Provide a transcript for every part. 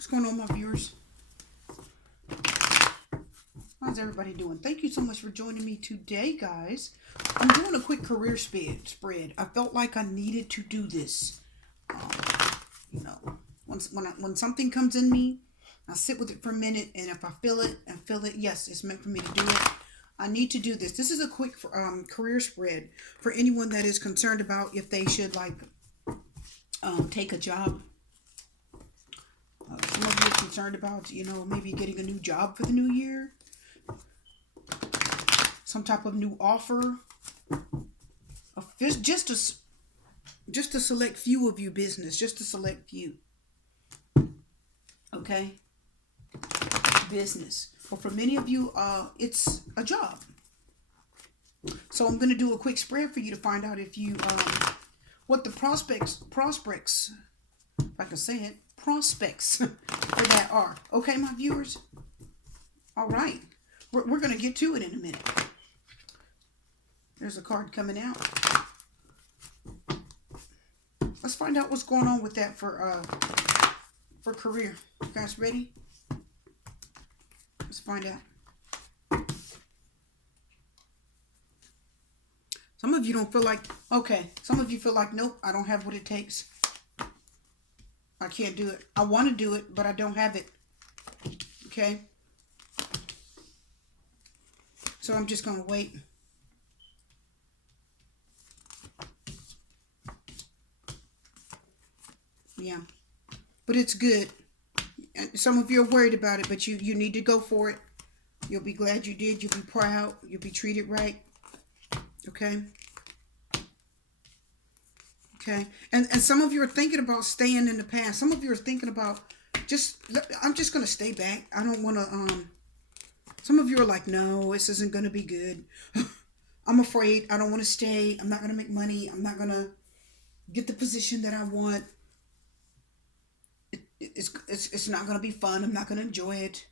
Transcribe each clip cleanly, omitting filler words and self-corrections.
What's going on, my viewers? How's everybody doing? Thank you so much for joining me today, guys. I'm doing a quick career spread. I felt like I needed to do this. Um, you know, when something comes in me, I sit with it for a minute, and if I feel it, yes, it's meant for me to do it. I need to do this. This is a quick career spread for anyone that is concerned about if they should take a job. Some of you are concerned about, maybe getting a new job for the new year, some type of new offer. Just a select few of you business, just a select few. Okay, business. But for many of you, it's a job. So I'm going to do a quick spread for you to find out if you, what the prospects, if I can say it, prospects for that are. Okay, my viewers? All right. We're going to get to it in a minute. There's a card coming out. Let's find out what's going on with that for career. You guys ready? Let's find out. Some of you don't feel like, okay. Some of you feel like, nope, I don't have what it takes. I can't do it. I want to do it, but I don't have it. Okay? So I'm just going to wait. Yeah. But it's good. And some of you are worried about it, but you need to go for it. You'll be glad you did. You'll be proud. You'll be treated right. Okay? Okay? And some of you are thinking about staying in the past. Some of you are thinking about I'm just going to stay back. I don't want to, some of you are like, no, this isn't going to be good. I'm afraid. I don't want to stay. I'm not going to make money. I'm not going to get the position that I want. It's not going to be fun. I'm not going to enjoy it.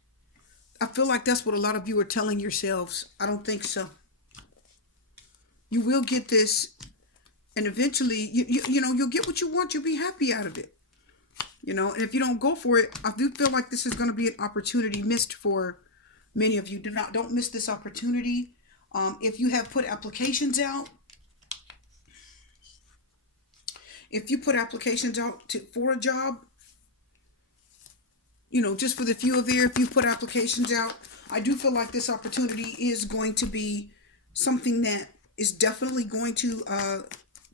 I feel like that's what a lot of you are telling yourselves. I don't think so. You will get this, and eventually, you'll get what you want. You'll be happy out of it. And if you don't go for it, I do feel like this is going to be an opportunity missed for many of you. Don't miss this opportunity. If you have put applications out, for a job, just for the few of you, if you put applications out, I do feel like this opportunity is going to be something that is definitely going to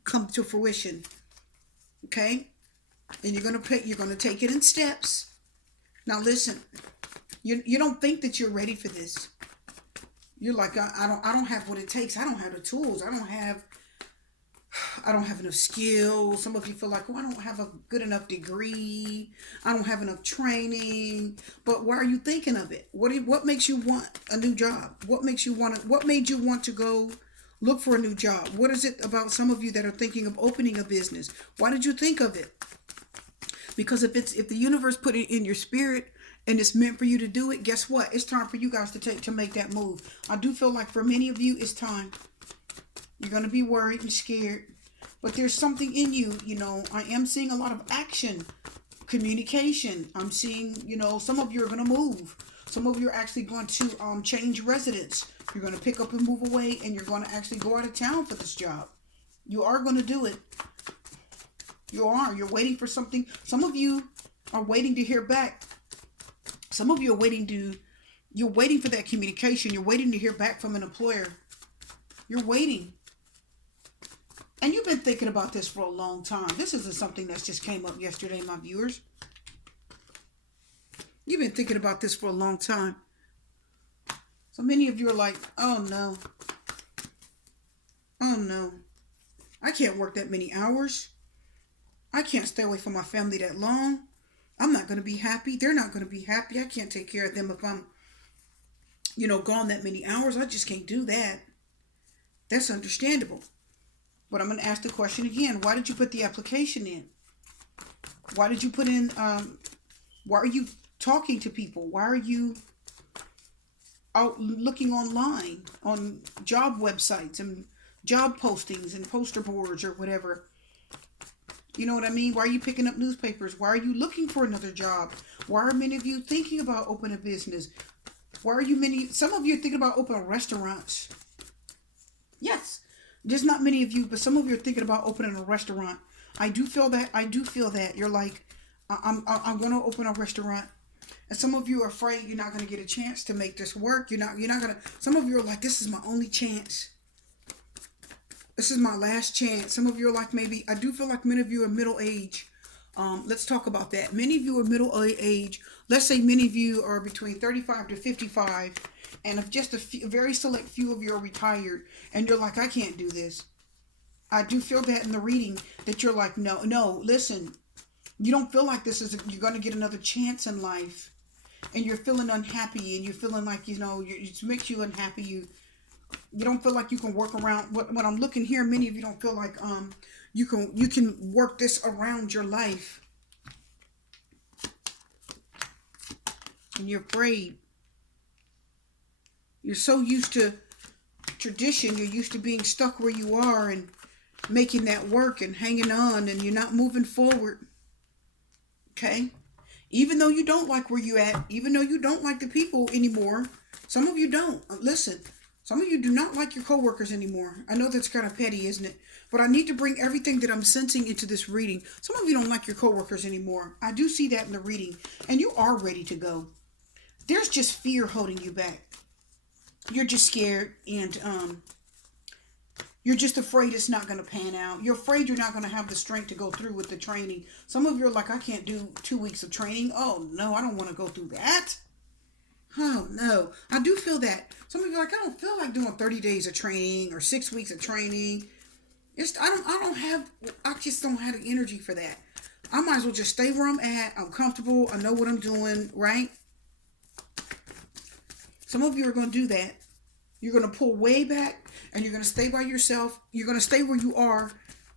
come to fruition. Okay? And you're going to take it in steps. Now listen, you don't think that you're ready for this. You're like, I don't have what it takes. I don't have the tools. I don't have enough skill. Some of you feel like, I don't have a good enough degree. I don't have enough training. But why are you thinking of it? What makes you want a new job? What made you want to go look for a new job? What is it about some of you that are thinking of opening a business? Why did you think of it? Because if the universe put it in your spirit and it's meant for you to do it, guess what? It's time for you guys to make that move. I do feel like for many of you, it's time. You're going to be worried and scared. But there's something in you, I am seeing a lot of action, communication. I'm seeing, some of you are going to move. Some of you are actually going to change residence. You're going to pick up and move away, and you're going to actually go out of town for this job. You are going to do it. You are. You're waiting for something. Some of you are waiting to hear back. Some of you are you're waiting for that communication. You're waiting to hear back from an employer. You're waiting. And you've been thinking about this for a long time. This isn't something that just came up yesterday, my viewers. You've been thinking about this for a long time. So many of you are like, oh no. Oh no. I can't work that many hours. I can't stay away from my family that long. I'm not going to be happy. They're not going to be happy. I can't take care of them if I'm, gone that many hours. I just can't do that. That's understandable. But I'm going to ask the question again. Why did you put the application in? Why did you put in, why are you talking to people? Why are you out looking online on job websites and job postings and poster boards or whatever? You know what I mean? Why are you picking up newspapers? Why are you looking for another job? Why are many of you thinking about opening a business? Why are you many? Some of you are thinking about opening restaurants. Yes, there's not many of you, but some of you are thinking about opening a restaurant. I do feel that. I do feel that you're like, I'm going to open a restaurant, and some of you are afraid you're not going to get a chance to make this work. You're not going to. Some of you are like, this is my only chance. This is my last chance. Some of you are like, maybe I do feel like many of you are middle age. Let's talk about that. Many of you are middle age. Let's say many of you are between 35 to 55, and if just a very select few of you are retired, and you're like, I can't do this. I do feel that in the reading that you're like, no, no. Listen, you don't feel like you're going to get another chance in life, and you're feeling unhappy, and you're feeling like it makes you unhappy. You don't feel like you can work around what I'm looking here. Many of you don't feel like you can work this around your life, and you're afraid. You're so used to tradition. You're used to being stuck where you are and making that work and hanging on, and you're not moving forward. Okay? Even though you don't like where you at, even though you don't like the people anymore, some of you don't. Listen, some of you do not like your coworkers anymore. I know that's kind of petty, isn't it? But I need to bring everything that I'm sensing into this reading. Some of you don't like your coworkers anymore. I do see that in the reading. And you are ready to go. There's just fear holding you back. You're just scared, and you're just afraid it's not going to pan out. You're afraid you're not going to have the strength to go through with the training. Some of you are like, I can't do 2 weeks of training. Oh, no, I don't want to go through that. Oh, no. I do feel that. Some of you are like, I don't feel like doing 30 days of training or 6 weeks of training. I just don't have the energy for that. I might as well just stay where I'm at. I'm comfortable. I know what I'm doing, right? Some of you are going to do that. You're going to pull way back, and you're going to stay by yourself. You're going to stay where you are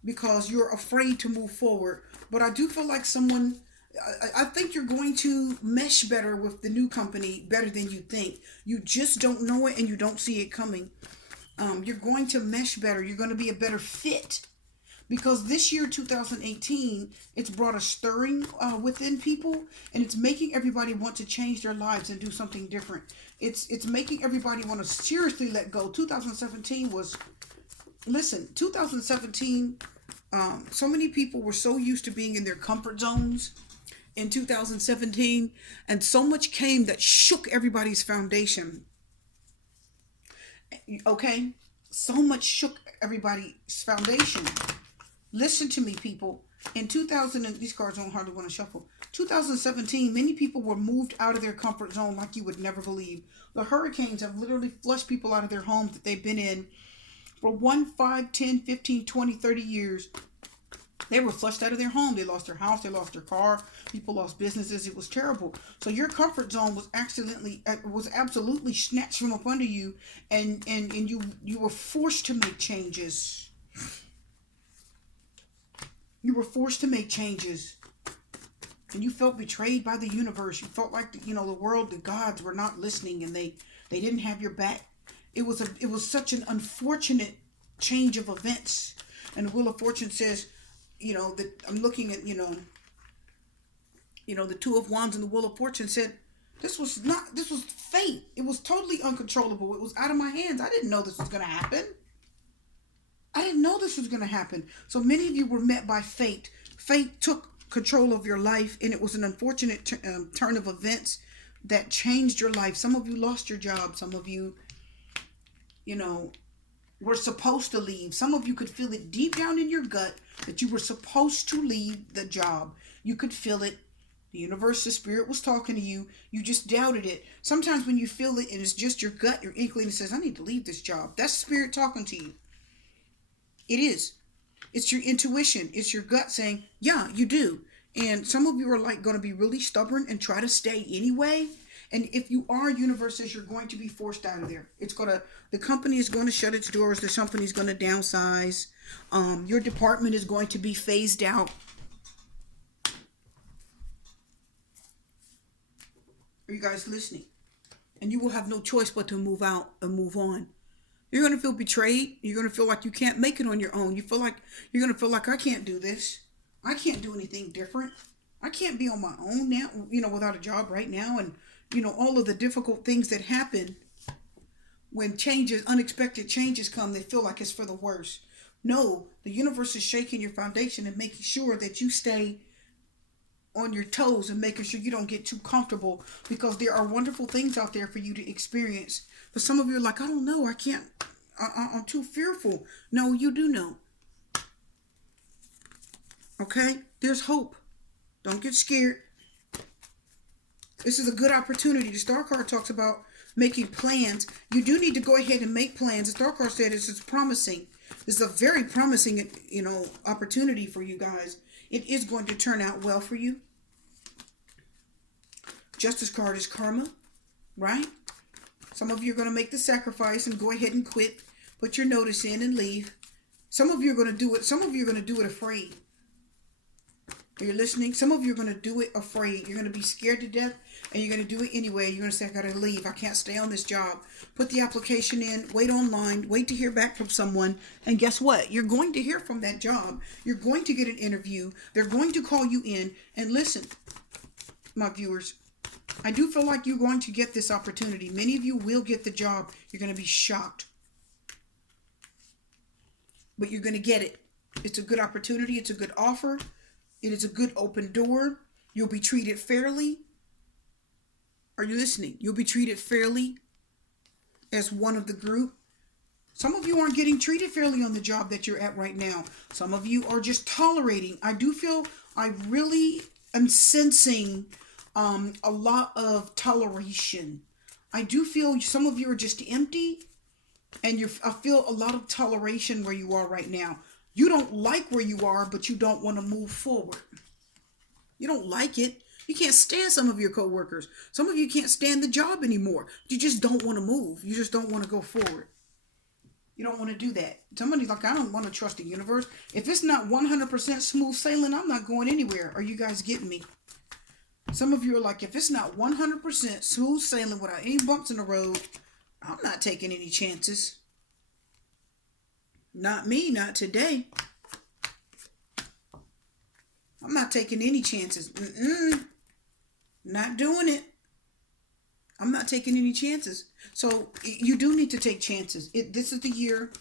because you're afraid to move forward. But I do feel like I think you're going to mesh better with the new company, better than you think. You just don't know it, and you don't see it coming. You're going to mesh better. You're going to be a better fit. Because this year, 2018, it's brought a stirring within people, and it's making everybody want to change their lives and do something different. It's making everybody want to seriously let go. 2017 so many people were so used to being in their comfort zones in 2017, and so much came that shook everybody's foundation. Okay? So much shook everybody's foundation. Listen to me, people. In 2000, and these cards don't hardly want to shuffle. 2017, many people were moved out of their comfort zone like you would never believe. The hurricanes have literally flushed people out of their homes that they've been in for 1, 5, 10, 15, 20, 30 years. They were flushed out of their home. They lost their house. They lost their car. People lost businesses. It was terrible. So your comfort zone was absolutely snatched from up under you, and you were forced to make changes. You were forced to make changes, and you felt betrayed by the universe. You felt like the world, the gods were not listening, and they didn't have your back. It was such an unfortunate change of events. And the Wheel of Fortune says, that I'm looking at, the Two of Wands and the Wheel of Fortune said, this was fate. It was totally uncontrollable. It was out of my hands. I didn't know this was going to happen. So many of you were met by fate. Fate took control of your life, and it was an unfortunate turn of events that changed your life. Some of you lost your job. Some of you, were supposed to leave. Some of you could feel it deep down in your gut that you were supposed to leave the job. You could feel it. The universe, the spirit was talking to you. You just doubted it. Sometimes when you feel it and it's just your gut, your inkling that says, I need to leave this job. That's spirit talking to you. It is. It's your intuition. It's your gut saying, yeah, you do. And some of you are going to be really stubborn and try to stay anyway. And if you are, universe says you're going to be forced out of there. The company is going to shut its doors. The company is going to downsize. Your department is going to be phased out. Are you guys listening? And you will have no choice but to move out and move on. You're going to feel betrayed. You're going to feel like you can't make it on your own. You're going to feel like I can't do this. I can't do anything different. I can't be on my own now, without a job right now. And, all of the difficult things that happen when unexpected changes come, they feel like it's for the worst. No, the universe is shaking your foundation and making sure that you stay on your toes and making sure you don't get too comfortable, because there are wonderful things out there for you to experience. But some of you are like, I don't know, I can't, I'm too fearful. No, you do know. Okay? There's hope. Don't get scared. This is a good opportunity. The Star card talks about making plans. You do need to go ahead and make plans. The Star card said it's promising. This is a very promising, opportunity for you guys. It is going to turn out well for you. Justice card is karma, right? Some of you are going to make the sacrifice and go ahead and quit. Put your notice in and leave. Some of you are going to do it. Some of you are going to do it afraid. Are you listening? Some of you are going to do it afraid. You're going to be scared to death, and you're going to do it anyway. You're going to say, I got to leave. I can't stay on this job. Put the application in. Wait online. Wait to hear back from someone. And guess what? You're going to hear from that job. You're going to get an interview. They're going to call you in. And listen, my viewers, I do feel like you're going to get this opportunity. Many of you will get the job. You're going to be shocked. But you're going to get it. It's a good opportunity. It's a good offer. It is a good open door. You'll be treated fairly. Are you listening? You'll be treated fairly as one of the group. Some of you aren't getting treated fairly on the job that you're at right now. Some of you are just tolerating. I really am sensing a lot of toleration. I do feel some of you are just empty, and I feel a lot of toleration where you are right now. You don't like where you are, but you don't want to move forward. You don't like it. You can't stand some of your coworkers. Some of you can't stand the job anymore. You just don't want to move. You just don't want to go forward. You don't want to do that. Somebody's like, I don't want to trust the universe. If it's not 100% smooth sailing, I'm not going anywhere. Are you guys getting me? Some of you are like, if it's not 100% smooth sailing without any bumps in the road, I'm not taking any chances. Not me, not today. I'm not taking any chances. Not doing it. I'm not taking any chances. So you do need to take chances. This is the year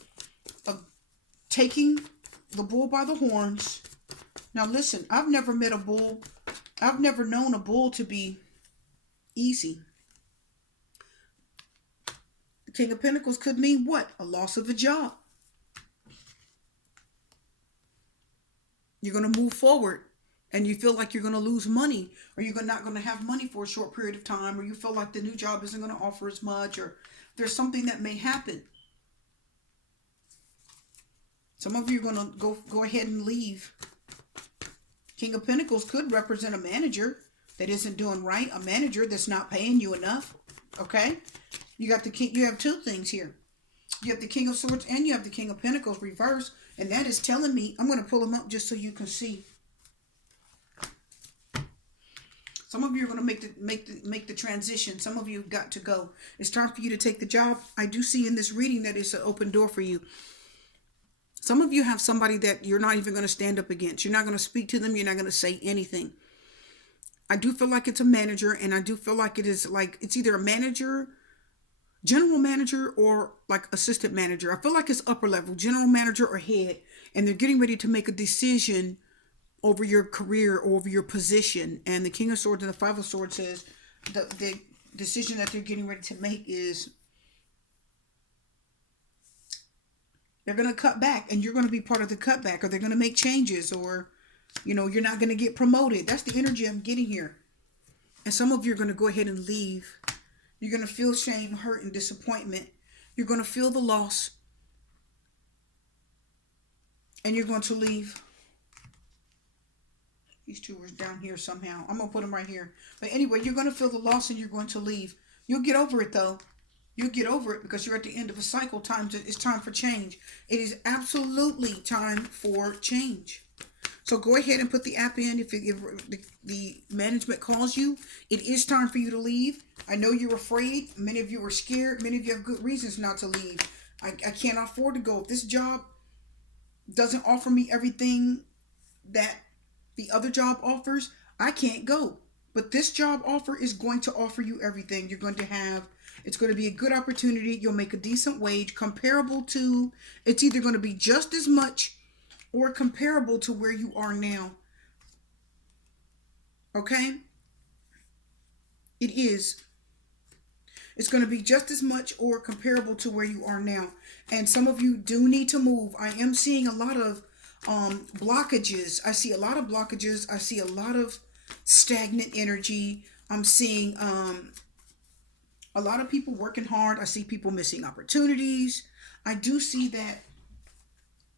of taking the bull by the horns. Now listen, I've never met a bull. I've never known a bull to be easy. The King of Pentacles could mean what? A loss of a job. You're going to move forward and you feel like you're going to lose money, or you're not going to have money for a short period of time, or you feel like the new job isn't going to offer as much, or there's something that may happen. Some of you are going to go ahead and leave. King of Pentacles could represent a manager that isn't doing right, a manager that's not paying you enough. Okay? You got the king. You have two things here. You have the King of Swords and you have the King of Pentacles reversed. And that is telling me, I'm going to pull them up just so you can see. Some of you are going to make the transition. Some of you have got to go. It's time for you to take the job. I do see in this reading that it's an open door for you. Some of you have somebody that you're not even going to stand up against. You're not going to speak to them. You're not going to say anything. I do feel like it's a manager, and I do feel like it's either a manager, general manager, or like assistant manager. I feel like it's upper level, general manager or head, and they're getting ready to make a decision over your career or over your position. And the King of Swords and the Five of Swords says the decision that they're getting ready to make is they're going to cut back, and you're going to be part of the cutback, or they're going to make changes, or you're not going to get promoted. That's the energy I'm getting here. And some of you are going to go ahead and leave. You're going to feel shame, hurt, and disappointment. You're going to feel the loss. And you're going to leave. These two are down here somehow. I'm going to put them right here. But anyway, you're going to feel the loss and you're going to leave. You'll get over it though. You'll get over it because you're at the end of a cycle. It's time for change. It is absolutely time for change. So go ahead and put the app in. If the management calls you, it is time for you to leave. I know you're afraid. Many of you are scared. Many of you have good reasons not to leave. I can't afford to go. If this job doesn't offer me everything that The other job offers, I can't go. But this job offer is going to offer you everything. You're going to have, it's going to be a good opportunity. You'll make a decent wage comparable to, it's either going to be just as much or comparable to where you are now. Okay? It is. It's going to be just as much or comparable to where you are now. And some of you do need to move. I am seeing a lot of blockages. I see a lot of blockages. I see a lot of stagnant energy. I'm seeing a lot of people working hard. I see people missing opportunities. I do see that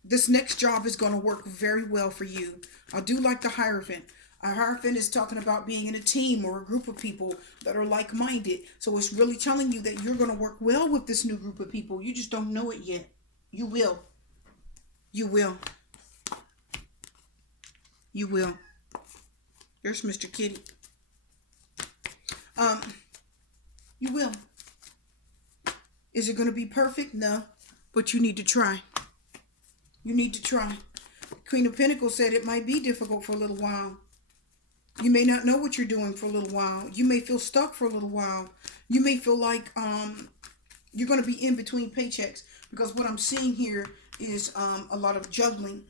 this next job is going to work very well for you. I do like the Hierophant. A Hierophant is talking about being in a team or a group of people that are like-minded. So it's really telling you that you're going to work well with this new group of people. You just don't know it yet. You will. You will. You will. There's Mr. Kitty. You will. Is it going to be perfect? No. But you need to try. You need to try. Queen of Pentacles said it might be difficult for a little while. You may not know what you're doing for a little while. You may feel stuck for a little while. You may feel like you're going to be in between paychecks. Because what I'm seeing here is a lot of juggling.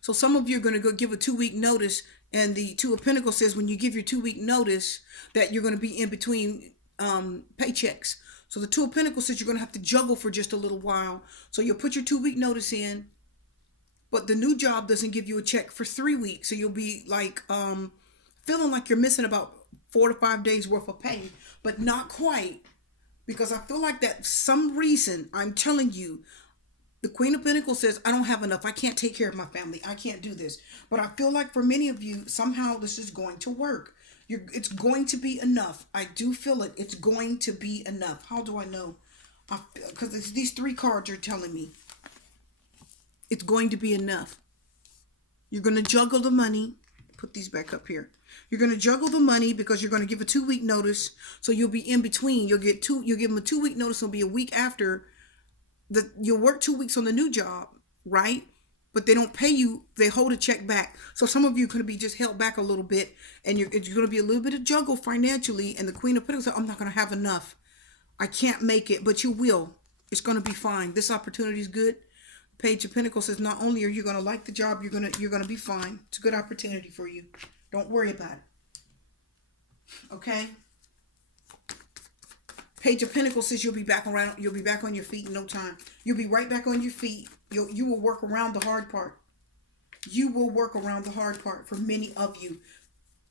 So some of you are going to go give a 2-week notice. And the Two of Pentacles says when you give your 2-week notice that you're going to be in between paychecks. So the Two of Pentacles says you're going to have to juggle for just a little while. So you'll put your 2-week notice in. But the new job doesn't give you a check for 3 weeks. So you'll be like feeling like you're missing about 4 to 5 days worth of pay. But not quite. Because I feel like that some reason, I'm telling you, the Queen of Pentacles says, I don't have enough. I can't take care of my family. I can't do this. But I feel like for many of you, somehow this is going to work. It's going to be enough. I do feel it. It's going to be enough. How do I know? Because these 3 cards are telling me. It's going to be enough. You're going to juggle the money. Put these back up here. You're going to juggle the money because you're going to give a 2-week notice. So you'll be in between. You'll give them a 2-week notice. It'll be a week after. You'll work 2 weeks on the new job, right? But they don't pay you. They hold a check back. So some of you could be just held back a little bit. And you're going to be a little bit of juggle financially. And the Queen of Pentacles said, I'm not going to have enough. I can't make it. But you will. It's going to be fine. This opportunity is good. Page of Pentacles says not only are you going to like the job, you're going to be fine. It's a good opportunity for you. Don't worry about it. Okay? Page of Pentacles says you'll be back on your feet in no time. You'll be right back on your feet. You will work around the hard part. You will work around the hard part for many of you.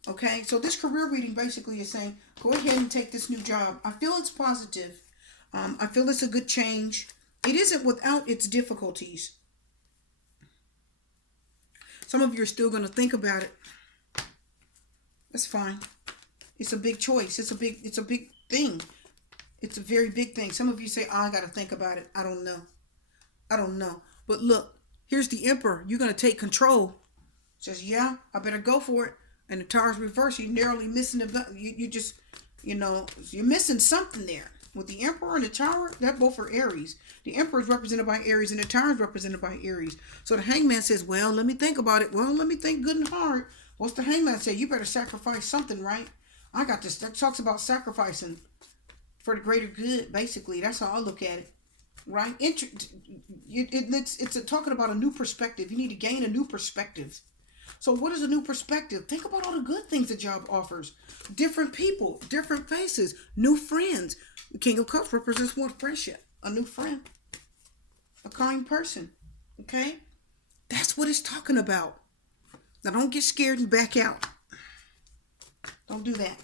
Okay? So this career reading basically is saying, go ahead and take this new job. I feel it's positive. I feel it's a good change. It isn't without its difficulties. Some of you are still going to think about it. That's fine. It's a big choice. It's a big thing. It's a very big thing. Some of you say, I got to think about it. I don't know. I don't know. But look, here's the Emperor. You're going to take control. Says, yeah, I better go for it. And the Tower's reversed. You're narrowly missing you just, you're missing something there. With the Emperor and the Tower, that both are Aries. The Emperor is represented by Aries and the Tower is represented by Aries. So the Hangman says, well, let me think about it. Well, let me think good and hard. What's the Hangman say? You better sacrifice something, right? I got this. That talks about sacrificing for the greater good, basically. That's how I look at it, right? It's talking about a new perspective. You need to gain a new perspective. So what is a new perspective? Think about all the good things the job offers. Different people, different faces, new friends. The King of Cups represents what? Friendship. A new friend. A kind person. Okay? That's what it's talking about. Now don't get scared and back out. Don't do that.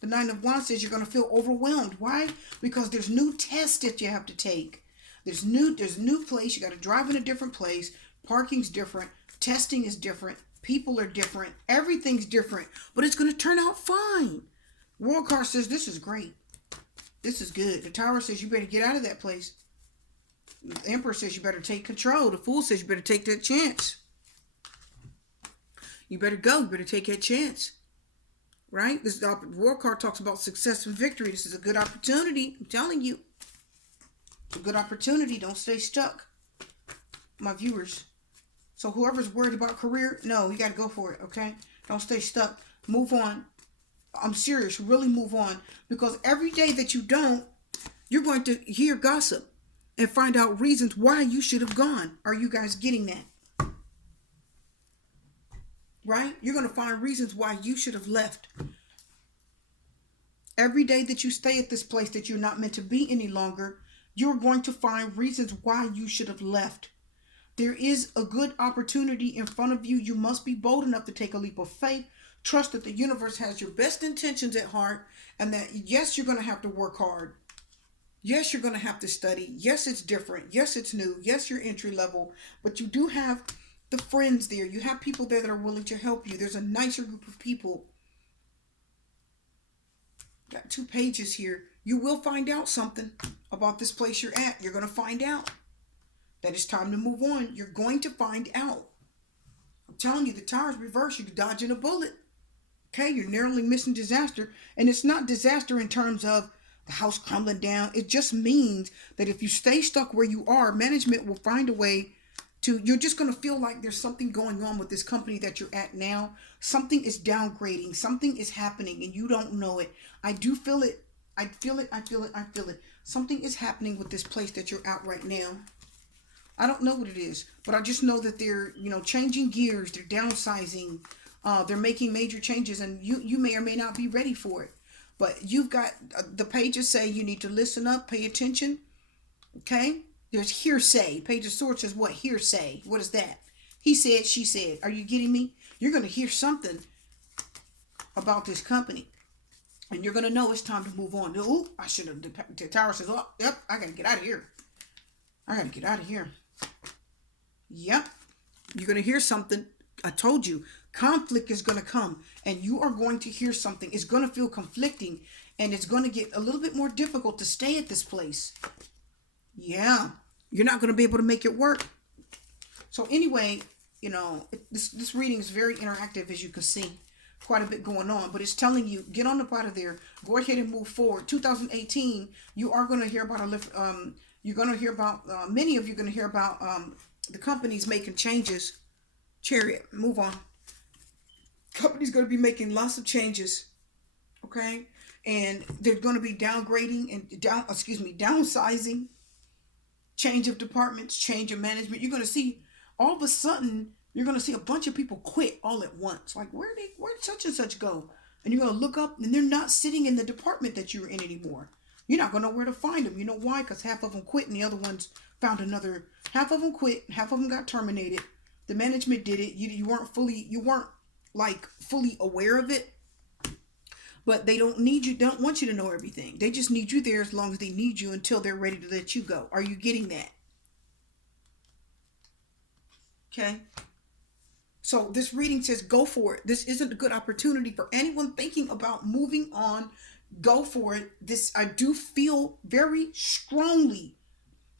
The Nine of Wands says you're going to feel overwhelmed. Why? Because there's new tests that you have to take. There's new place. You got to drive in a different place. Parking's different. Testing is different. People are different. Everything's different. But it's going to turn out fine. World card says this is great. This is good. The Tower says you better get out of that place. The Emperor says you better take control. The Fool says you better take that chance. You better go. You better take that chance. Right? This World card talks about success and victory. This is a good opportunity. I'm telling you. It's a good opportunity. Don't stay stuck. My viewers. So whoever's worried about career, no, you got to go for it, okay? Don't stay stuck. Move on. I'm serious. Really move on. Because every day that you don't, you're going to hear gossip and find out reasons why you should have gone. Are you guys getting that? Right? You're going to find reasons why you should have left. Every day that you stay at this place that you're not meant to be any longer, you're going to find reasons why you should have left. There is a good opportunity in front of you. You must be bold enough to take a leap of faith. Trust that the universe has your best intentions at heart, and that yes, you're going to have to work hard. Yes, you're going to have to study. Yes, it's different. Yes, it's new. Yes, you're entry level, but you do have the friends there. You have people there that are willing to help you. There's a nicer group of people. Got 2 pages here. You will find out something about this place you're at. You're going to find out that it's time to move on. You're going to find out. I'm telling you, the tire's reversed. You're dodging a bullet. Okay, you're narrowly missing disaster. And it's not disaster in terms of the house crumbling down. It just means that if you stay stuck where you are, management will find a way to, you're just going to feel like there's something going on with this company that you're at now. Something is downgrading. Something is happening and you don't know it. I do feel it. I feel it. I feel it. I feel it. Something is happening with this place that you're at right now. I don't know what it is, but I just know that they're, changing gears. They're downsizing. They're making major changes, and you may or may not be ready for it. But you've got, the pages say you need to listen up, pay attention. Okay? There's hearsay. Page of Swords says what? Hearsay. What is that? He said, she said. Are you getting me? You're going to hear something about this company. And you're going to know it's time to move on. Ooh, I should have. The tower says, oh, yep, I got to get out of here. I got to get out of here. Yep. You're going to hear something. I told you. Conflict is going to come. And you are going to hear something. It's going to feel conflicting. And it's going to get a little bit more difficult to stay at this place. Yeah. You're not going to be able to make it work. So anyway, this reading is very interactive, as you can see. Quite a bit going on, but it's telling you, get on up out of there. Go ahead and move forward. 2018, you are going to hear about you're going to hear about, many of you are going to hear about the companies making changes. Chariot, move on. Company's going to be making lots of changes. Okay? And they're going to be downgrading and downsizing, change of departments, change of management. You're going to see all of a sudden, you're going to see a bunch of people quit all at once. Like, where'd such and such go? And you're going to look up and they're not sitting in the department that you're in anymore. You're not going to know where to find them. You know why? Because half of them quit and the other ones found another. Half of them quit. Half of them got terminated. The management did it. You weren't fully aware of it. But they don't want you to know everything. They just need you there as long as they need you until they're ready to let you go. Are you getting that? Okay. So this reading says go for it. This isn't a good opportunity for anyone thinking about moving on. Go for it. I do feel very strongly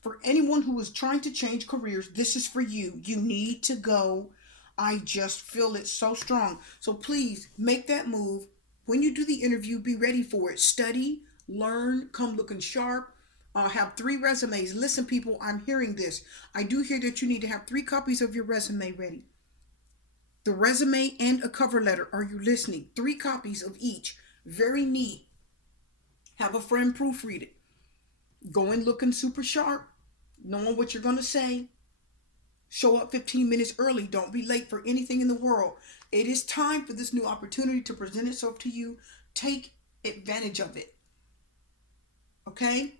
for anyone who is trying to change careers. This is for you. You need to go. I just feel it so strong. So please make that move. When you do the interview, be ready for it. Study, learn, come looking sharp. Have 3 resumes. Listen, people, I'm hearing this. I do hear that you need to have 3 copies of your resume ready. The resume and a cover letter. Are you listening? 3 copies of each. Very neat. Have a friend proofread it. Go in looking super sharp, knowing what you're going to say. Show up 15 minutes early. Don't be late for anything in the world. It is time for this new opportunity to present itself to you. Take advantage of it. Okay?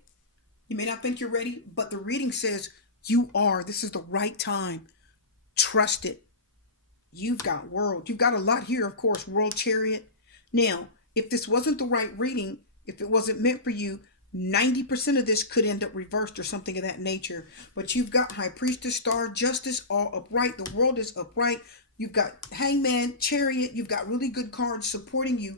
You may not think you're ready, but the reading says you are. This is the right time. Trust it. You've got world. You've got a lot here, of course, World Chariot. Now, if this wasn't the right reading, if it wasn't meant for you, 90% of this could end up reversed or something of that nature. But you've got High Priestess, Star, Justice, all upright. The world is upright. You've got Hangman, Chariot. You've got really good cards supporting you.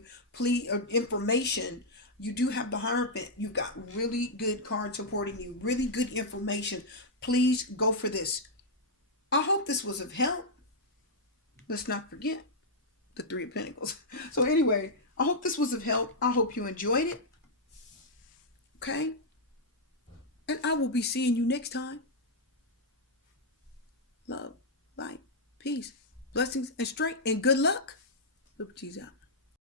Information. You do have the Hierophant. You've got really good cards supporting you. Really good information. Please go for this. I hope this was of help. Let's not forget the 3 of Pentacles. So anyway, I hope this was of help. I hope you enjoyed it. Okay? And I will be seeing you next time. Love. Bye. Peace, blessings, and strength, and good luck. Liberty's out.